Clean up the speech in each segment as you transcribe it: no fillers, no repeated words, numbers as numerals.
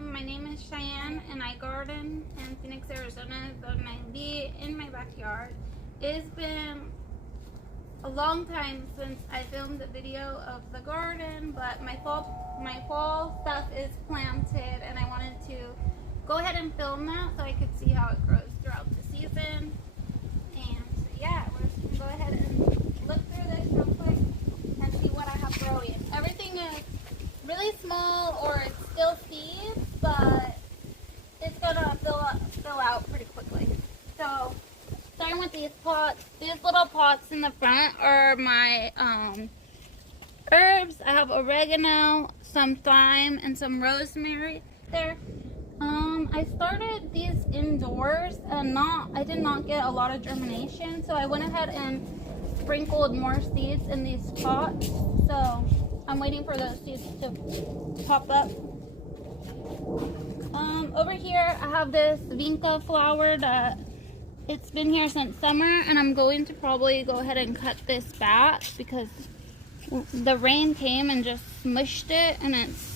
My name is Cheyenne and I garden in Phoenix, Arizona, Zone 9B in my backyard. It's been a long time since I filmed a video of the garden, but my fall stuff is planted and I wanted to go ahead and film that so I could see how it grows throughout the season. And so yeah, we're just gonna go ahead and look through this real quick and see what I have growing. Everything is really small or it's still seeds, but it's gonna fill out pretty quickly. So starting with these pots, these little pots in the front are my herbs. I have oregano, some thyme, and some rosemary there. I started these indoors and I did not get a lot of germination, so I went ahead and sprinkled more seeds in these pots. So I'm waiting for those seeds to pop up. Over here I have this vinca flower that it's been here since summer, and I'm going to probably go ahead and cut this back because the rain came and just smushed it and it's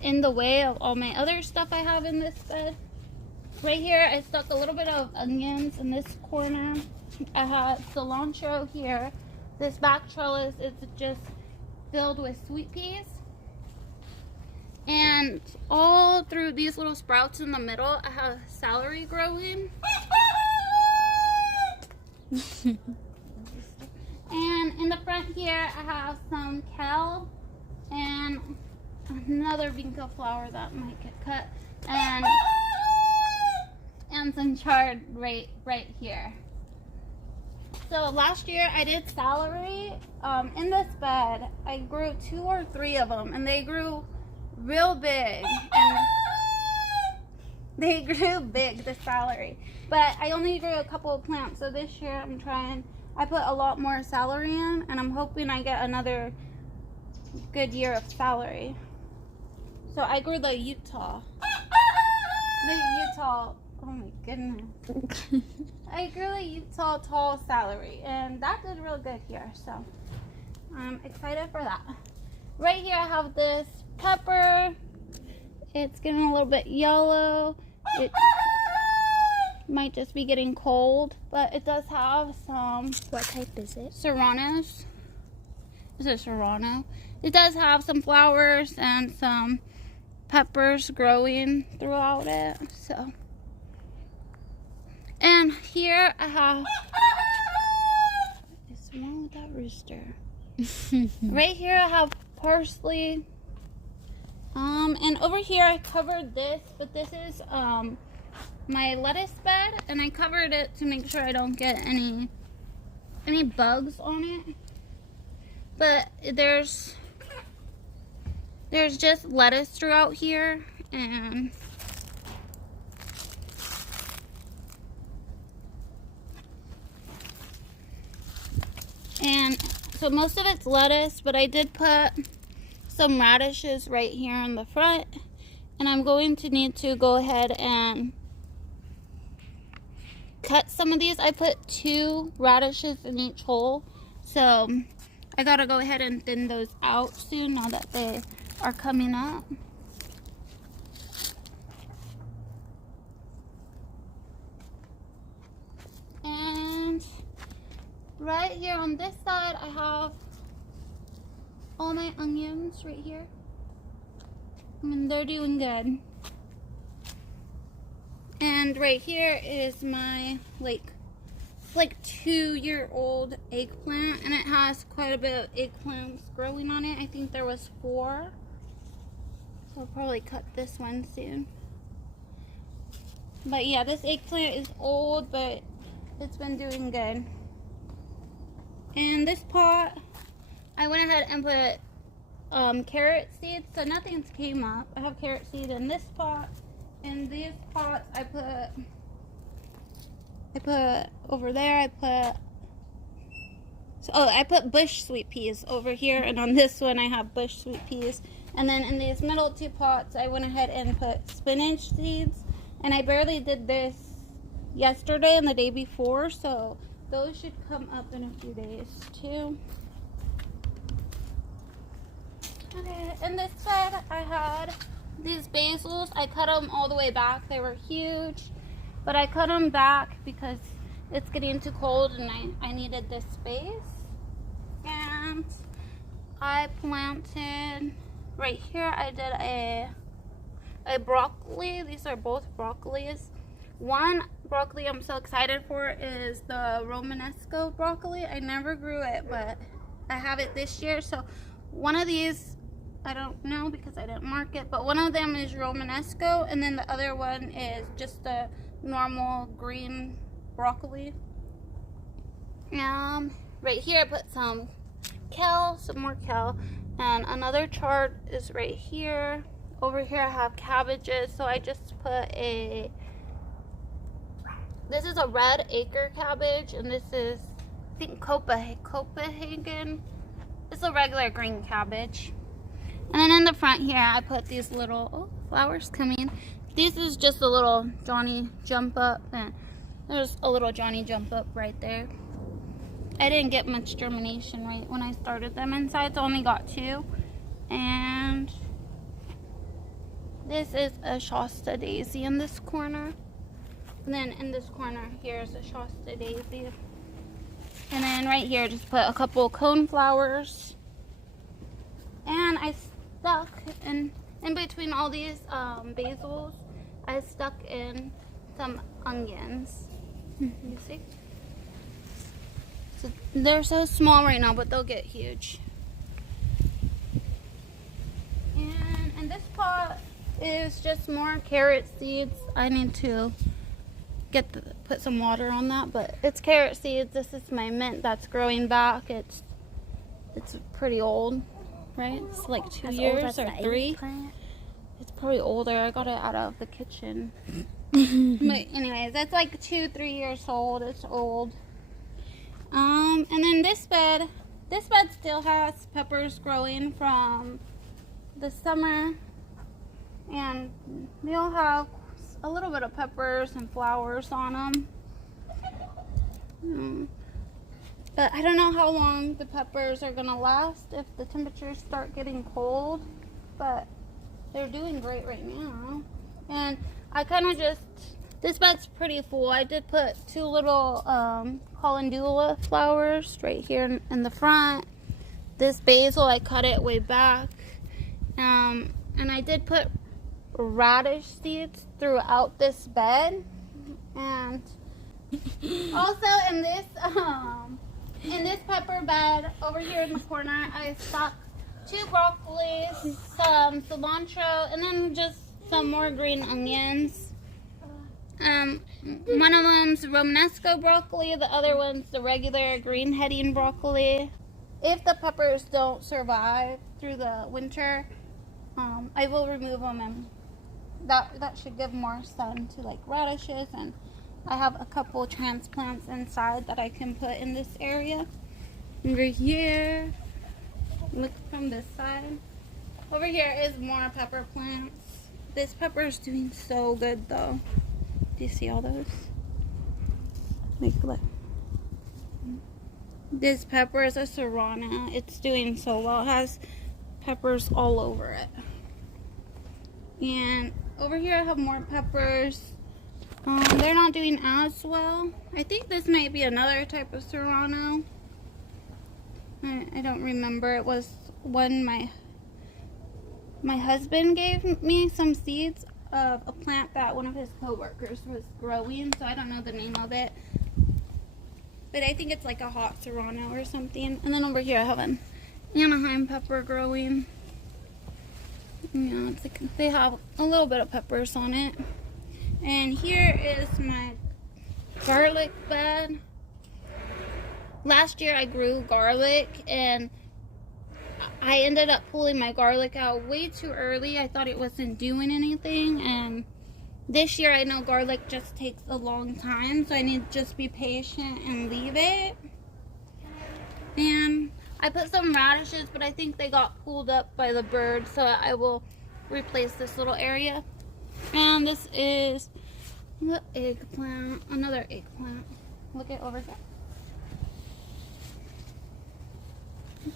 in the way of all my other stuff I have in this bed. Right here I stuck a little bit of onions in this corner. I have cilantro here. This back trellis is just filled with sweet peas. And all through these little sprouts in the middle, I have celery growing. And in the front here, I have some kale and another vinca flower that might get cut, and some chard right here. So last year I did celery in this bed. I grew 2 or 3 of them, and they grew real big. And they grew big, the celery. But I only grew a couple of plants, so this year I put a lot more celery in, and I'm hoping I get another good year of celery. So I grew the Utah. Oh my goodness. I grew a Utah tall celery, and that did real good here, so I'm excited for that. Right here I have this pepper. It's getting a little bit yellow. It might just be getting cold, but it does have some... What type is it? Serranos. This is Serrano. It does have some flowers and some peppers growing throughout it, so... And here I have... What's wrong with that rooster? Right here I have parsley. And over here I covered this, but this is my lettuce bed, and I covered it to make sure I don't get any bugs on it. But there's just lettuce throughout here, and so most of it's lettuce, but I did put some radishes right here in the front, and I'm going to need to go ahead and cut some of these. I put 2 radishes in each hole, so I gotta go ahead and thin those out soon now that they are coming up. And right here on this side I have all my onions right here, and they're doing good. And right here is my like 2-year-old eggplant, and it has quite a bit of eggplants growing on it. I think there was 4, so I'll probably cut this one soon. But yeah, this eggplant is old, but it's been doing good. And this pot, I went ahead and put carrot seeds, so nothing's came up. I have carrot seed in this pot. In these pots, I put over there, I put bush sweet peas over here, and on this one I have bush sweet peas. And then in these middle 2 pots, I went ahead and put spinach seeds, and I barely did this yesterday and the day before, so those should come up in a few days too. Okay, in this bed I had these basils, I cut them all the way back. They were huge, but I cut them back because it's getting too cold and I needed this space. And I planted right here. I did a broccoli. These are both broccolis. One broccoli I'm so excited for is the Romanesco broccoli. I never grew it, but I have it this year. So one of these, I don't know because I didn't mark it, but one of them is Romanesco, and then the other one is just a normal green broccoli. Right here I put some kale, some more kale, and another chard is right here. Over here I have cabbages, so I just put this is a red acre cabbage, and this is, I think, Copenhagen. It's a regular green cabbage. And then in the front here I put these little flowers coming. This is just a little Johnny jump up, and there's a little Johnny jump up right there. I didn't get much germination right when I started them inside, so I only got 2. And this is a Shasta daisy in this corner. And then in this corner here is a Shasta daisy. And then right here just put a couple cone flowers. And I stuck in between all these basils, I stuck in some onions. You see? So they're so small right now, but they'll get huge. And this pot is just more carrot seeds. I need to put some water on that, but it's carrot seeds. This is my mint that's growing back. It's pretty old, right? It's like 2 years or 3. It's probably older. I got it out of the kitchen. But anyways, that's like 2-3 years old. It's old. And then this bed still has peppers growing from the summer, and they'll have a little bit of peppers and flowers on them. But I don't know how long the peppers are gonna last if the temperatures start getting cold, but they're doing great right now. And I kind of this bed's pretty full. I did put 2 little calendula flowers right here in the front. This basil, I cut it way back. And I did put radish seeds throughout this bed. And also in this pepper bed over here in the corner, I stuck 2 broccolis, some cilantro, and then just some more green onions. One of them's Romanesco broccoli, the other one's the regular green heading broccoli. If the peppers don't survive through the winter, I will remove them, and that should give more sun to like radishes. And I have a couple transplants inside that I can put in this area. Over here, look from this side. Over here is more pepper plants. This pepper is doing so good though. Do you see all those? Like, look. This pepper is a Serrano. It's doing so well. It has peppers all over it. And over here I have more peppers. They're not doing as well. I think this might be another type of Serrano. I don't remember. It was one my husband gave me some seeds of a plant that one of his co-workers was growing, so I don't know the name of it, but I think it's like a hot Serrano or something. And then over here I have an Anaheim pepper growing. Yeah, it's like they have a little bit of peppers on it. And here is my garlic bed. Last year I grew garlic, and I ended up pulling my garlic out way too early. I thought it wasn't doing anything, and this year I know garlic just takes a long time, so I need to just be patient and leave it. And I put some radishes, but I think they got pulled up by the birds, so I will replace this little area. And this is the eggplant, another eggplant. Look at over here.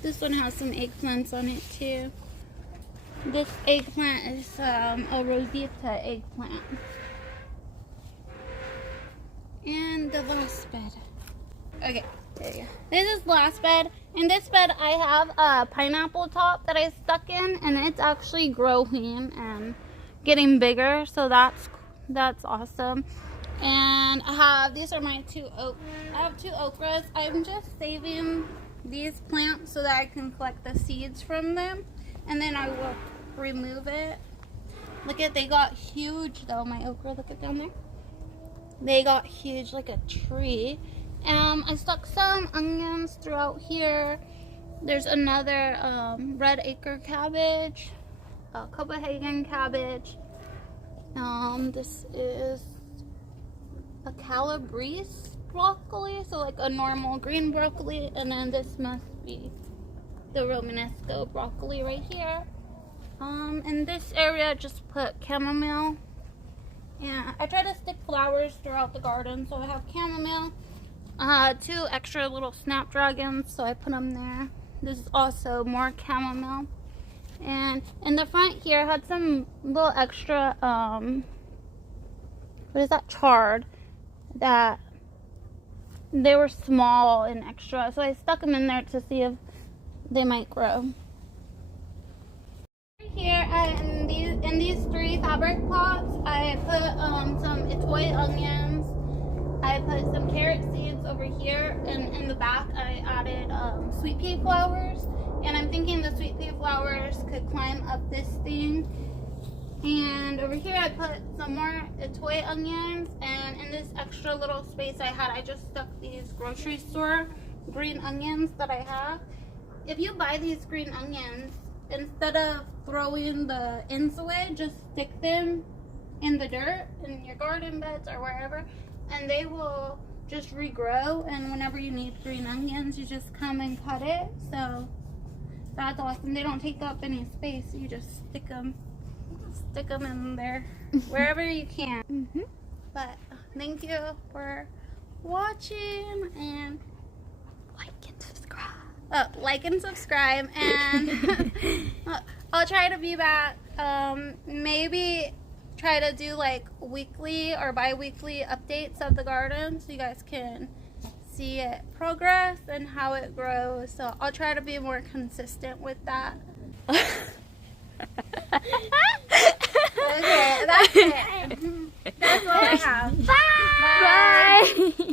This one has some eggplants on it too. This eggplant is a Rosetta eggplant. And the last bed. Okay, there you go. This is the last bed. In this bed, I have a pineapple top that I stuck in, and it's actually growing and getting bigger. So that's awesome. And I have, these are my I have 2 okras. I'm just saving these plants so that I can collect the seeds from them, and then I will remove it. Look at, they got huge though, my okra. Look at down there. They got huge like a tree. I stuck some onions throughout here. There's another red acre cabbage, Copenhagen cabbage. This is a calabrese broccoli, so like a normal green broccoli, and then this must be the Romanesco broccoli right here. In this area, just put chamomile. Yeah, I try to stick flowers throughout the garden, so I have chamomile. 2 extra little snapdragons, so I put them there. This is also more chamomile. And in the front here, I had some little extra, what is that, chard, that they were small and extra, so I stuck them in there to see if they might grow. Here in these 3 fabric pots, I put some Itoy onions. I put some carrot seeds over here, and in the back I added sweet pea flowers. And I'm thinking the sweet pea flowers could climb up this thing. And over here I put some more Itoy onions, and in this extra little space I had, I just stuck these grocery store green onions that I have. If you buy these green onions, instead of throwing the ends away, just stick them in the dirt in your garden beds or wherever, and they will just regrow. And whenever you need green onions, you just come and cut it. So that's awesome. They don't take up any space. You just stick them in there wherever you can. But thank you for watching, and like and subscribe, and I'll try to be back. Maybe try to do like weekly or bi-weekly updates of the garden so you guys can see it progress and how it grows. So I'll try to be more consistent with that. Okay, that's it. That's all I have. Bye. Bye.